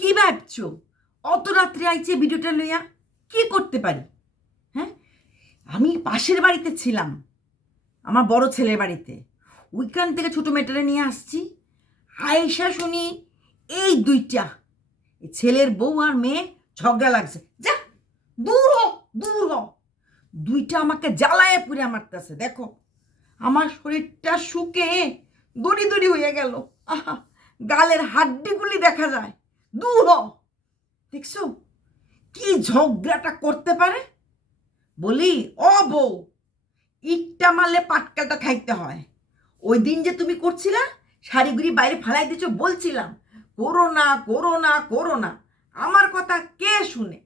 কি ভাবছ? অত রাত্রে আইছে ভিডিওটা লইয়া কি করতে পারি? হ্যাঁ? আমি পাশের বাড়িতে ছিলাম, আমার বড় ছেলের বাড়িতে। ওইখান থেকে ছোটো মেয়েটারে নিয়ে আসছি। আয়েশা শুনি এই দুইটা ছেলের বউ আর মেয়ে ঝগড়া লাগছে। যা, দূর হ দূর হ। দুইটা আমাকে জ্বালায় পুরে মারতেছে, দেখো। আমার শরীরটা শুকে দড়ি দড়ি হয়ে গেল। আহা, গালের হাড্ডিগুলি দেখা যায়। দূর হ দেখছ? কি ঝগড়াটা করতে পারে? বলি, ও বউ, ইটটা মারলে পাটকাটা খাইতে হয়। ওই দিন যে তুমি করছিলা, শাড়িগুড়ি বাইরে ফালাই দিচ্ছ বলছিলাম। করো না করো না করো না আমার কথা কে শুনে?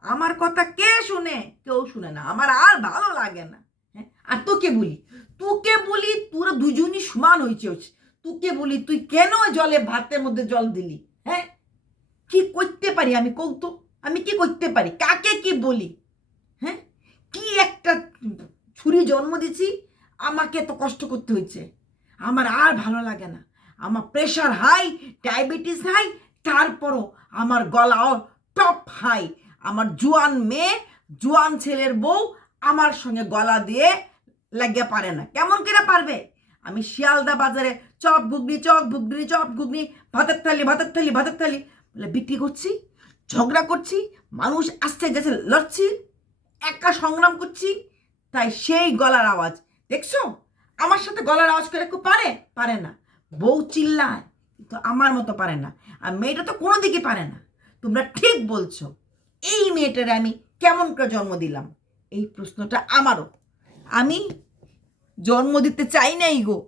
আমার কথা কে শুনে? কেউ শুনে না। আমার আর ভালো লাগে না। হ্যাঁ? আর তোকে বলি তোকে বলি তোরা দুজনই সমান হয়েছে তোকে বলি, তুই কেন জলে, ভাতের মধ্যে জল দিলি? কি করতে পারি আমি কৌতো আমি কি করতে পারি? কাকে কি বলি? হ্যাঁ? কি একটা ছুরি জন্ম দিছি আমাকে তো কষ্ট করতে হয়েছে। আমার আর ভালো লাগে না। আমার প্রেশার হাই ডায়াবেটিস হাই তারপরও আমার গলাও টপ হাই আমার জোয়ান মেয়ে, জোয়ান ছেলের বউ আমার সঙ্গে গলা দিয়ে লাগিয়ে পারে না। কেমন করে পারবে? আমি শিয়ালদা বাজারে চপ ঘুগনি চপ ঘুগনি চপ ঘুগনি, ভাতের থালি ভাতের থালি ভাতের থালি বিক্রি করছি, ঝগড়া করছি, মানুষ আসতে গেছে লড়ছি, একা সংগ্রাম করছি, তাই সেই গলার আওয়াজ। দেখছ? আমার সাথে গলার আওয়াজ করে কেউ পারে? পারে না। বউ চিল্লায়, কিন্তু আমার মতো পারে না। আর মেয়েটা তো কোনো দিকে পারে না। তোমরা ঠিক বলছো, এই মেয়েটার আমি কেমন করে জন্ম দিলাম? এই প্রশ্নটা আমারও। আমি জন্ম দিতে চাই নাই গো।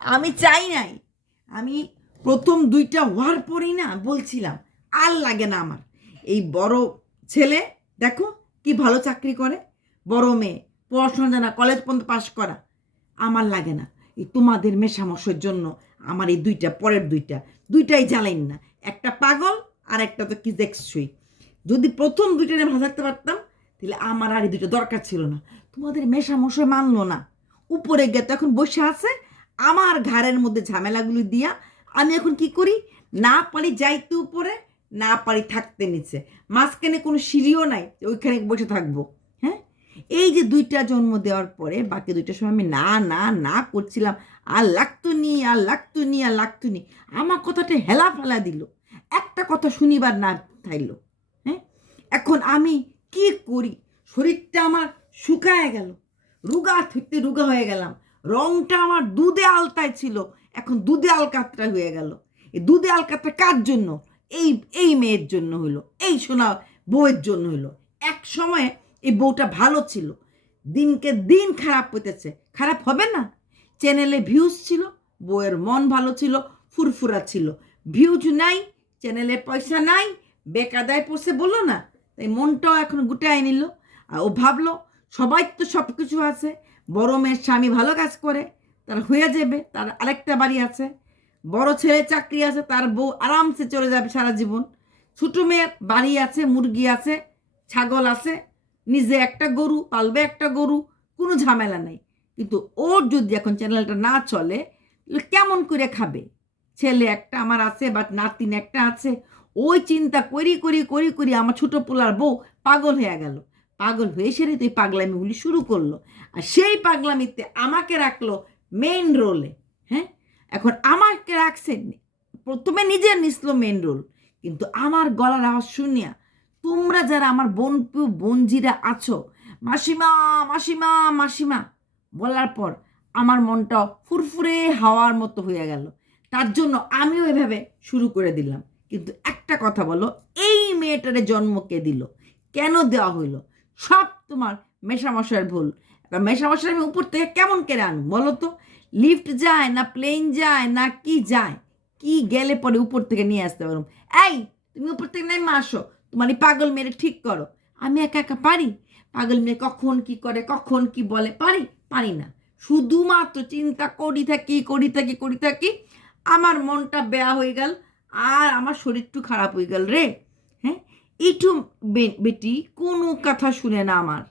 আমি চাই নাই। আমি প্রথম দুইটা হওয়ার পরেই না বলছিলাম, আর লাগে না আমার। এই বড় ছেলে, দেখো কি ভালো চাকরি করে, বড় মেয়ে, পড়াশোনা জানা কলেজ পর্যন্ত পাশ করা, আমার লাগে না। এই তোমাদের মেশামশের জন্য আমার এই দুইটা, পরের দুইটা, দুইটাই জ্বালাইন না। একটা পাগল আর একটা তো কি দেখছই। যদি প্রথম দুইটা নিয়ে ভালো থাকতে পারতাম, তাহলে আমার আর এই দুটো দরকার ছিল না। তোমাদের মেশামশাই মানলো না। উপরে গিয়ে তো এখন বসে আছে, আমার ঘাড়ের মধ্যে ঝামেলাগুলি দিয়া আমি এখন কি করি? না পারি যাইতে উপরে, না পারি থাকতে নিচে। মাঝখানে কোনো সিঁড়িও নাই, ওইখানে বসে থাকব হ্যাঁ? এই যে দুইটা জন্ম দেওয়ার পরে, বাকি দুইটার সময় আমি না না না করছিলাম। আর লাগতো নি, আর লাগতো নি, আর লাগতো নি। আমার কথাটা হেলা ফেলা দিল। একটা কথা শুনিবার না থাইলো হ্যাঁ? এখন আমি কি করি? শরীরটা আমার শুকায় গেল। রুগা থেকে রুগা হয়ে গেলাম। রংটা আমার দুধে আলতায় ছিল। এখন দুধে আলকাতরা হয়ে গেল। এই দুধে আলকাতরা কার জন্য? এই এই মেয়ের জন্য হইল, এই শোনা বউয়ের জন্য হইল। এক সময়ে এই বউটা ভালো ছিল, দিনকে দিন খারাপ হইতেছে। খারাপ হবে না? চ্যানেলে ভিউজ ছিল, বউয়ের মন ভালো ছিল, ফুরফুরা ছিল। ভিউজ নাই, চ্যানেলে পয়সা নাই, বেকাদায় পড়ছে বলল না? তাই মনটাও এখন গুটায় নিল। আর ও ভাবলো, সবাই তো সব কিছু আছে, বড় মেয়ের স্বামী ভালো কাজ করে তার হয়ে যাবে, তার আরেকটা বাড়ি আছে। বড় ছেলে চাকরি আছে, তার বউ আরামসে চলে যাবে সারা জীবন। ছোটো মেয়ের বাড়ি আছে, মুরগি আছে, ছাগল আছে, নিজে একটা গরু, পালবে একটা গরু, কোনো ঝামেলা নেই। কিন্তু ওর যদি এখন চ্যানেলটা না চলে কেমন করে খাবে? ছেলে একটা, আমার আছে বা নাতিন একটা আছে। ওই চিন্তা করি করি করি করি আমার ছোটো পোলার বউ পাগল হয়ে গেল। পাগল হয়ে সেরে তুই পাগলামিগুলি শুরু করল। আর সেই পাগলামিতে আমাকে রাখল মেইন রোলে হ্যাঁ? এখন আমাকে রাখছে প্রথমে নিজে নিসলো মেন রোল কিন্তু আমার গলার আওয়াজ শুনিয়া তোমরা যারা আমার বোন বোনজিরা আছো, মাসিমা মাসিমা মাসিমা, বলার পর আমার মনটা ফুরফুরে হাওয়ার মতো হয়ে গেল। তার জন্য আমিও এভাবে শুরু করে দিলাম। কিন্তু একটা কথা বলো, এই মেয়েটারে জন্ম কে দিল? কেন দেওয়া হইল? সব তোমার মেশামশাইয়ের ভুল। এবার মেশামশাই আমি উপর থেকে কেমন কেড়ে আনু বলো তো? লিফট যায় না প্লেন যায় না কি যায়? কি গেলে পরে উপর থেকে নিয়ে আসতে পারো এই, তুমি উপর থেকে নেমে আসো। তোমার এই পাগল মেরে ঠিক করো। আমি একা একা পারি? পাগল মেয়ে কখন কি করে, কখন কি বলে? পারি? পারি না। শুধুমাত্র চিন্তা করি থাকি করি থাকি করি থাকি, আমার মনটা বেয়া হয়ে গেল আর আমার শরীরটু খারাপ হয়ে গেল রে। হ্যাঁ? এইটু বেটি, কোনো কথা শুনে না আমার।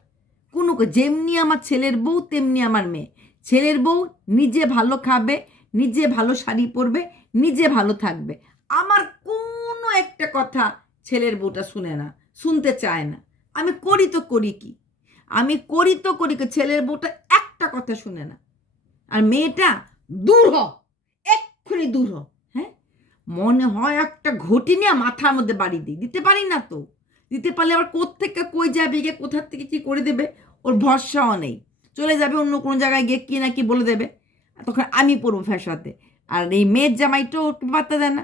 কোনো যেমনি আমার ছেলের বউ, তেমনি আমার মেয়ে। ছেলের বউ নিজে ভালো খাবে, নিজে ভালো শাড়ি পরবে, নিজে ভালো থাকবে। আমার কোনো একটা কথা ছেলের বউটা শুনে না, শুনতে চায় না। আমি করি তো করি কি? আমি করি তো করি কি? ছেলের বউটা একটা কথা শুনে না। আর মেয়েটা দূর হ, এক্ষুনি দূর হ্যাঁ? মনে হয় একটা ঘটি নিয়ে মাথার মধ্যে বাড়ি দিই। দিতে পারি না তো। দিতে পারলে আবার কোত্থেকে, কই যাবে, গিয়ে কোথার থেকে কি করে দেবে? ওর ভরসাও নেই। চলে যাবে অন্য কোনো জায়গায় গিয়ে কি না কি বলে দেবে। তখন আমি পড়ব ফ্যাসাতে আর এই মেয়ের জামাইটাও ওকে পাত্তা দেয় না।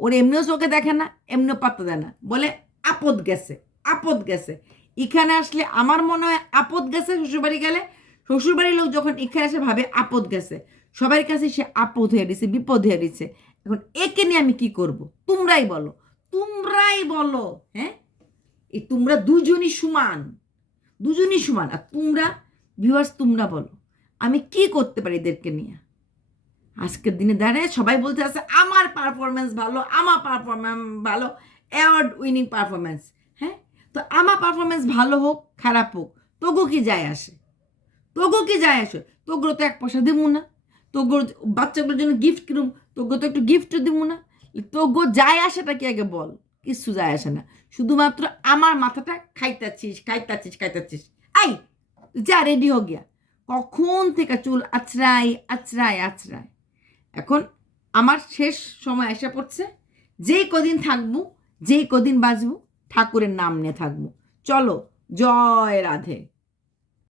ওর এমনিও চোখে দেখে না, এমনিও পাত্তা দেয় না। বলে আপদ গেছে আপদ গেছে। এখানে আসলে আমার মনে হয় আপদ গেছে, শ্বশুরবাড়ি গেলে শ্বশুরবাড়ির লোক যখন এখানে এসে ভাবে আপদ গেছে। সবার কাছে সে আপদ হয়ে দিছে বিপদ হয়ে দিচ্ছে এখন একে নিয়ে আমি কি করব? তোমরাই বলো তোমরাই বলো হ্যাঁ? এই তোমরা দুজনই সমান দুজনই সমান। আর তোমরা ভিউয়ার্স তোমরা বলো, আমি কি করতে পারি এদেরকে নিয়ে? আজকের দিনে দাঁড়ায় সবাই বলতে আছে, আমার পারফরমেন্স ভালো, আমার পারফরমেন্স ভালো অ্যাওয়ার্ড উইনিং পারফরমেন্স হ্যাঁ? তো আমার পারফরমেন্স ভালো হোক, খারাপ হোক তবু কি যায় আসে? তবু কি যায় আসে? তোগুলো তো এক পয়সা দিব না। তোগুলো বাচ্চাগুলোর জন্য গিফট কিনুম তোগো তো একটু গিফটও দিব না। তোগো যায় আসাটা কি আগে বল? কিচ্ছু যায় আসে না। শুধুমাত্র আমার মাথাটা খাইতাছিস খাইতাছিস খাইতাছিস। আই যা রেডি হো গিয়া। কখন থেকে চুল আছড়াই আছড়াই আছড়াই। এখন আমার শেষ সময় এসে পড়ছে। যেই কদিন থাকব, যেই কদিন বাঁচবো, ঠাকুরের নাম নিয়ে থাকব। চলো, জয় রাধে।